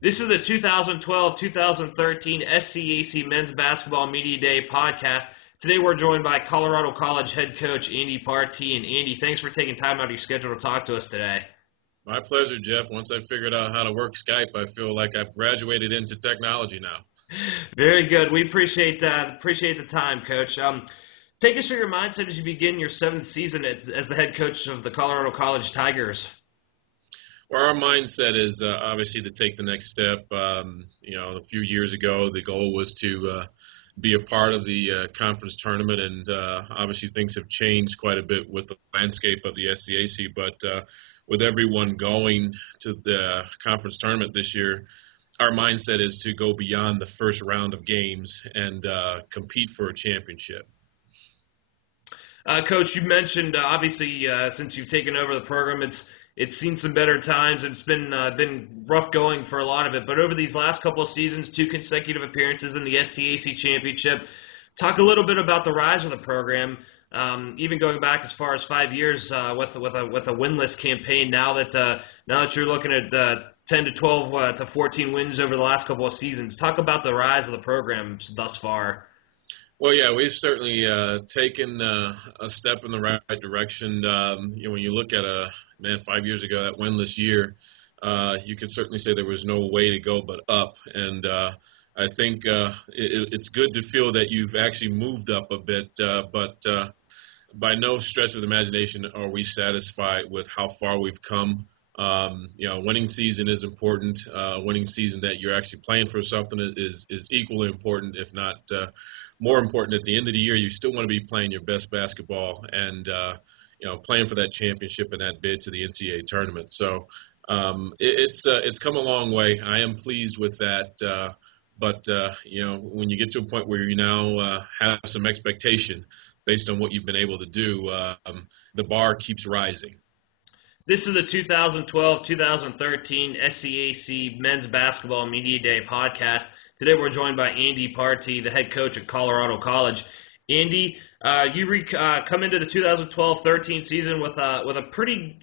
This is the 2012-2013 SCAC Men's Basketball Media Day podcast. Today we're joined by Colorado College head coach Andy Partee. And Andy, thanks for taking time out of your schedule to talk to us today. My pleasure, Jeff. Once I figured out how to work Skype, I feel like I've graduated into technology now. Very good. We appreciate the time, Coach. Take us through your mindset as you begin your seventh season as the head coach of the Colorado College Tigers. Well, our mindset is obviously to take the next step. A few years ago, the goal was to be a part of the conference tournament, and obviously things have changed quite a bit with the landscape of the SCAC. But with everyone going to the conference tournament this year, our mindset is to go beyond the first round of games and compete for a championship. Coach, you mentioned obviously since you've taken over the program, it's seen some better times, and it's been rough going for a lot of it. But over these last couple of seasons, 2 consecutive appearances in the SCAC championship. Talk a little bit about the rise of the program, even going back as far as 5 years with a winless campaign. Now that you're looking at 10 to 12 to 14 wins over the last couple of seasons, talk about the rise of the program thus far. Well, yeah, we've certainly taken a step in the right direction. When you look at 5 years ago, that winless year, you could certainly say there was no way to go but up. And I think it's good to feel that you've actually moved up a bit, but by no stretch of the imagination are we satisfied with how far we've come. Winning season is important. Winning season that you're actually playing for something is equally important, if not more important. At the end of the year, you still want to be playing your best basketball and playing for that championship and that bid to the NCAA tournament. So it's come a long way. I am pleased with that. But when you get to a point where you now have some expectation based on what you've been able to do, the bar keeps rising. This is the 2012-2013 SCAC Men's Basketball Media Day podcast. Today we're joined by Andy Partee, the head coach at Colorado College. Andy, you come into the 2012-13 season with a pretty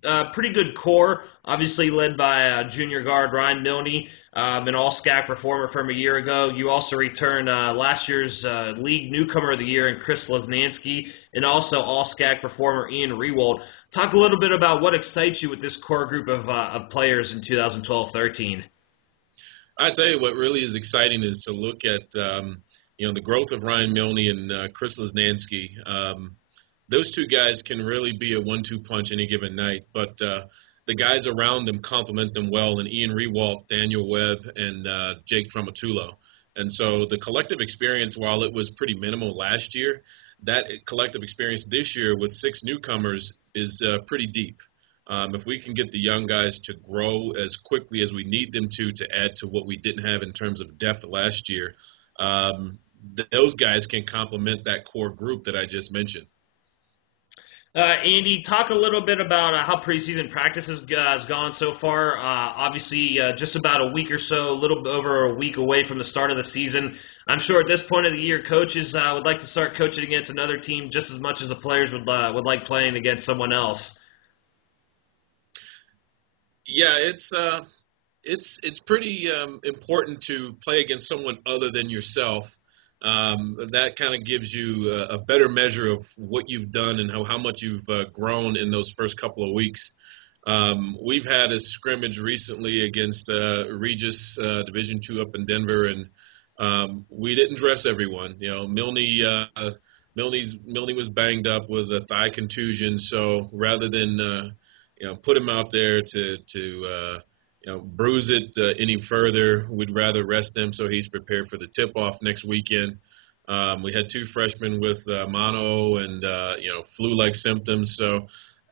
good core, obviously led by junior guard Ryan Milne, an all-SCAC performer from a year ago. You also return last year's league newcomer of the year in Chris Lesnansky, and also all-SCAC performer Ian Rewald. Talk a little bit about what excites you with this core group of players in 2012-13. I tell you what really is exciting is to look at the growth of Ryan Milne and Chris Lesnansky. Those two guys can really be a 1-2 punch any given night, but the guys around them complement them well, and Ian Rewalt, Daniel Webb, and Jake Tramatullo. And so the collective experience, while it was pretty minimal last year, that collective experience this year with 6 newcomers is pretty deep. If we can get the young guys to grow as quickly as we need them to add to what we didn't have in terms of depth last year, those guys can complement that core group that I just mentioned. Andy, talk a little bit about how preseason practice has gone so far. Obviously, just about a week or so, a little over a week away from the start of the season. I'm sure at this point of the year, coaches would like to start coaching against another team just as much as the players would like playing against someone else. Yeah, it's pretty important to play against someone other than yourself. That kind of gives you a better measure of what you've done and how much you've grown in those first couple of weeks. We've had a scrimmage recently against Regis Division II up in Denver, and we didn't dress everyone. Milne was banged up with a thigh contusion, so rather than put him out there to bruise it any further, we'd rather rest him so he's prepared for the tip-off next weekend. We had 2 freshmen with mono and flu-like symptoms. So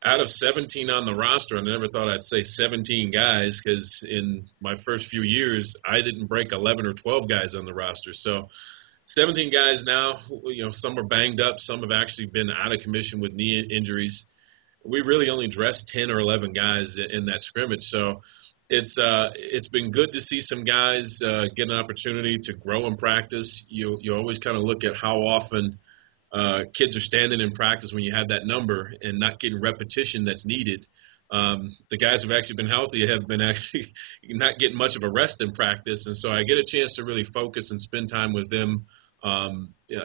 out of 17 on the roster, I never thought I'd say 17 guys, because in my first few years, I didn't break 11 or 12 guys on the roster. So 17 guys now. Some are banged up, some have actually been out of commission with knee injuries. We really only dressed 10 or 11 guys in that scrimmage. So it's been good to see some guys get an opportunity to grow in practice. You always kind of look at how often kids are standing in practice when you have that number and not getting repetition that's needed. The guys who've actually been healthy have been actually not getting much of a rest in practice, and so I get a chance to really focus and spend time with them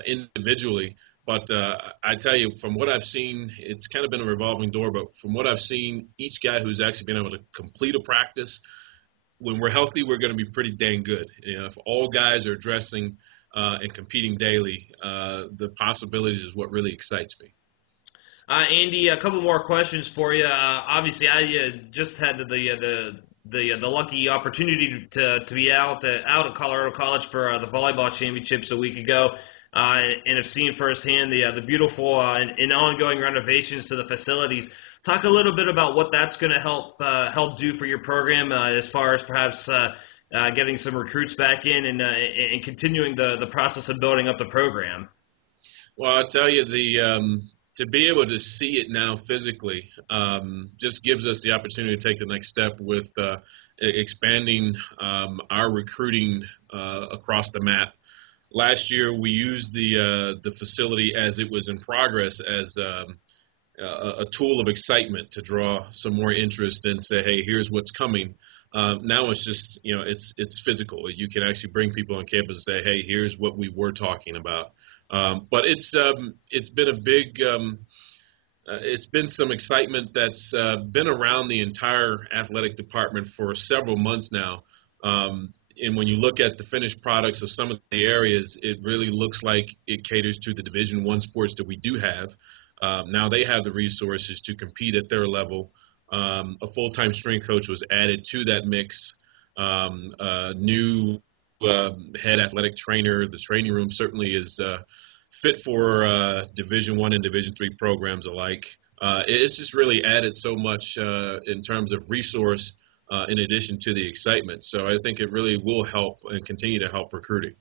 individually. But I tell you, from what I've seen, it's kind of been a revolving door. But from what I've seen, each guy who's actually been able to complete a practice, when we're healthy, we're going to be pretty dang good. If all guys are addressing and competing daily, the possibilities is what really excites me. Andy, a couple more questions for you. Obviously, I just had the lucky opportunity to be out at Colorado College for the volleyball championships a week ago, and have seen firsthand the beautiful and ongoing renovations to the facilities. Talk a little bit about what that's going to help do for your program as far as perhaps getting some recruits back in and continuing the process of building up the program. Well, I'll tell you, to be able to see it now physically just gives us the opportunity to take the next step with expanding our recruiting across the map. Last year, we used the facility as it was in progress as a tool of excitement to draw some more interest and say, hey, here's what's coming. Now it's just, it's physical. You can actually bring people on campus and say, hey, here's what we were talking about. But it's been a big, it's been some excitement that's been around the entire athletic department for several months now. And when you look at the finished products of some of the areas, it really looks like it caters to the Division I sports that we do have. Now they have the resources to compete at their level. A full-time strength coach was added to that mix. A new head athletic trainer. The training room certainly is fit for Division I and Division III programs alike. It's just really added so much in terms of resource in addition to the excitement. So I think it really will help and continue to help recruiting.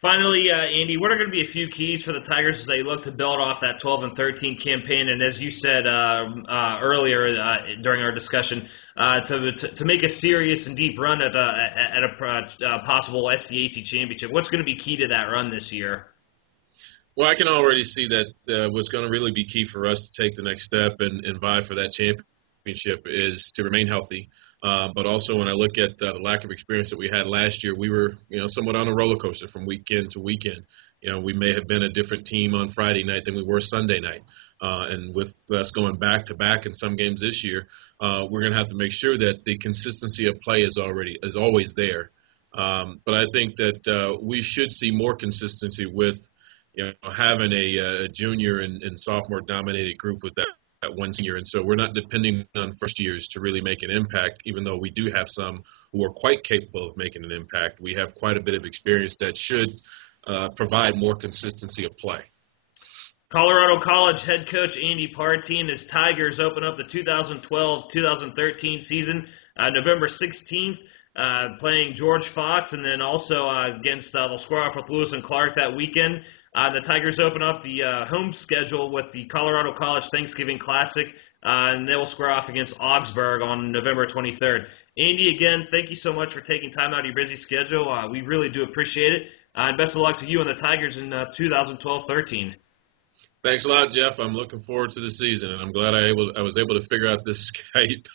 Finally, Andy, what are going to be a few keys for the Tigers as they look to build off that 12-13 campaign? And as you said earlier during our discussion, to make a serious and deep run at a possible SCAC championship, what's going to be key to that run this year? Well, I can already see that what's going to really be key for us to take the next step and vie for that championship is to remain healthy. But also when I look at the lack of experience that we had last year, we were, somewhat on a roller coaster from weekend to weekend. We may have been a different team on Friday night than we were Sunday night. And with us going back to back in some games this year, we're going to have to make sure that the consistency of play is always there. But I think that we should see more consistency with, having a junior and sophomore dominated group with that one senior. And so we're not depending on first years to really make an impact, even though we do have some who are quite capable of making an impact. We have quite a bit of experience that should provide more consistency of play. Colorado College head coach Andy Partee and his Tigers open up the 2012-2013 season November 16th, playing George Fox, and then also against they'll square off with Lewis and Clark that weekend. The Tigers open up the home schedule with the Colorado College Thanksgiving Classic, and they will square off against Augsburg on November 23rd. Andy, again, thank you so much for taking time out of your busy schedule. We really do appreciate it. And best of luck to you and the Tigers in 2012-13. Thanks a lot, Jeff. I'm looking forward to the season, and I'm glad I was able to figure out this Skype.